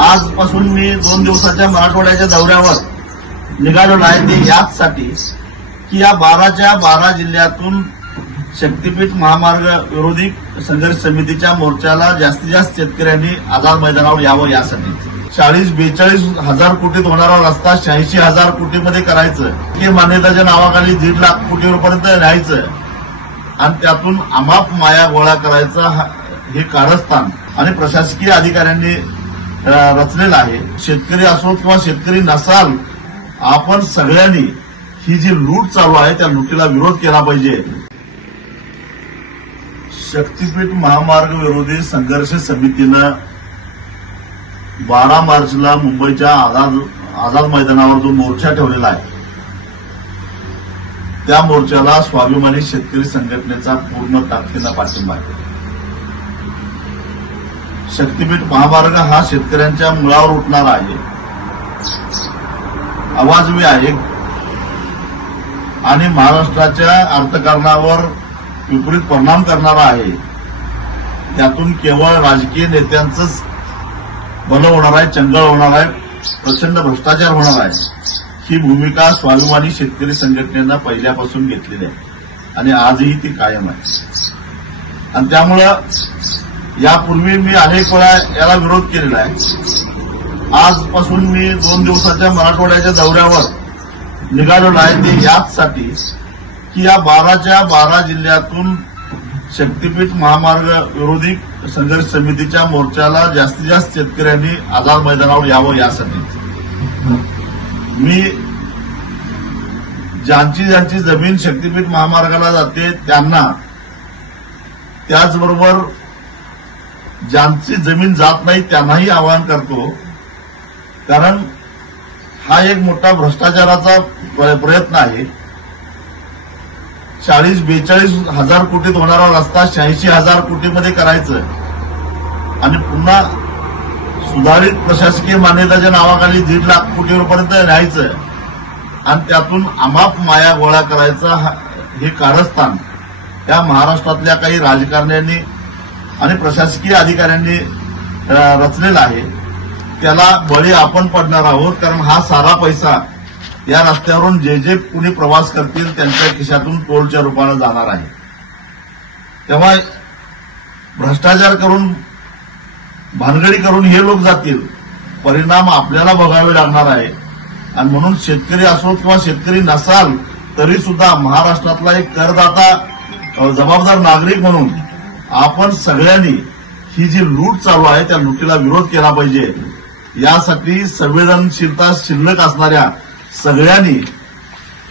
आजपासून मी 2 दिवसाच्या मराठवाड्याच्या दौऱ्यावर निघालेलो आहे ते याचसाठी की या 12च्या 12 जिल्ह्यातून शक्तीपीठ महामार्ग विरोधी संघर्ष समितीच्या मोर्चाला जास्तीत जास्त शेतकऱ्यांनी आझाद मैदानावर यावं यासाठी 40-42 हजार कोटीत होणारा रस्ता 86,000 कोटीमध्ये करायचं हे मान्यताच्या नावाखाली 1.5 लाख कोटी रुपयांपर्यंत न्यायचं आणि त्यातून अमाप माया गोळा करायचा हे कारस्थान आणि प्रशासकीय अधिकाऱ्यांनी रचलेलं आहे। शेतकरी असो किंवा शेतकरी नसाल, आपण सगळ्यांनी ही जी लूट चालू आहे त्या लुटीला विरोध केला पाहिजे। शक्तीपीठ महामार्ग विरोधी संघर्ष समितीनं 12 मार्चला मुंबईच्या आझाद मैदानावर जो मोर्चा ठेवलेला आहे त्या मोर्चाला स्वाभिमानी शेतकरी संघटनेचा पूर्ण ताकदीनं पाठिंबा आहे। शक्तीपीठ महामार्ग हा शेतकऱ्यांच्या मुळावर उठणारा आहे, आवाजवी आहे आणि महाराष्ट्राच्या अर्थकारणावर विपरीत परिणाम करणारा आहे। त्यातून केवळ राजकीय नेत्यांचंच भलं होणार आहे, चंगळ होणार आहे, प्रचंड भ्रष्टाचार होणार आहे, ही भूमिका स्वाभिमानी शेतकरी संघटनेनं पहिल्यापासून घेतलेली आहे आणि आजही ती कायम आहे। आणि त्यामुळं यापूर्वी मी अनेक वेळा याला विरोध केलेला आहे। आजपासून मी 2 दिवसाच्या मराठवाड्याच्या दौऱ्यावर निघालेलो आहे ते याचसाठी की या 12च्या 12 जिल्ह्यातून शक्तीपीठ महामार्ग विरोधी संघर्ष समितीच्या मोर्चाला जास्तीत जास्त शेतकऱ्यांनी आझाद मैदानावर यावं यासाठी। मी ज्यांची जमीन शक्तीपीठ महामार्गाला जाते त्यांना, त्याचबरोबर ज्यांची जमीन जात नाही त्यांनाही आवाहन करतो, कारण हा एक मोठा भ्रष्टाचाराचा प्रयत्न आहे। 40-42 हजार कोटीत होणारा रस्ता 86,000 कोटीमध्ये करायचं आणि पुन्हा सुधारित प्रशासकीय मान्यताच्या नावाखाली 1.5 लाख कोटी रुपयांपर्यंत न्यायचं आणि त्यातून अमाप माया गोळा करायचा हे कारस्थान या महाराष्ट्रातल्या काही राजकारण्यांनी आणि प्रशासकीय अधिकाऱ्यांनी रचलेलं आहे। त्याला बळी आपण पडणार आहोत, कारण हा सारा पैसा या रस्त्यावरून जे कुणी प्रवास करतील त्यांच्या खिशातून टोलच्या रूपाने जाणार आहे। तेव्हा भ्रष्टाचार करून भानगडी करून हे लोक जातील, परिणाम आपल्याला भोगावे लागणार आहे। आणि म्हणून शेतकरी असो किंवा शेतकरी नसाल तरी सुद्धा महाराष्ट्रातला एक करदाता जबाबदार नागरिक म्हणून आपण सगळ्यांनी ही जी लूट चालू आहे त्या लुटीला विरोध केला पाहिजे। यासाठी संवेदनशीलता शिल्लक असणाऱ्या सगळ्यांनी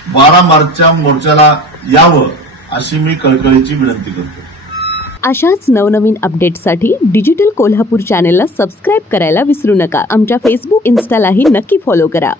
12 मार्चच्या मोर्चाला यावं अशी मी कळकळीची विनंती करतो। अशाच नवनवीन अपडेट्ससाठी डिजिटल कोल्हापूर चॅनेलला सबस्क्राईब करायला विसरू नका। आमच्या फेसबुक, इन्स्टालाही नक्की फॉलो करा।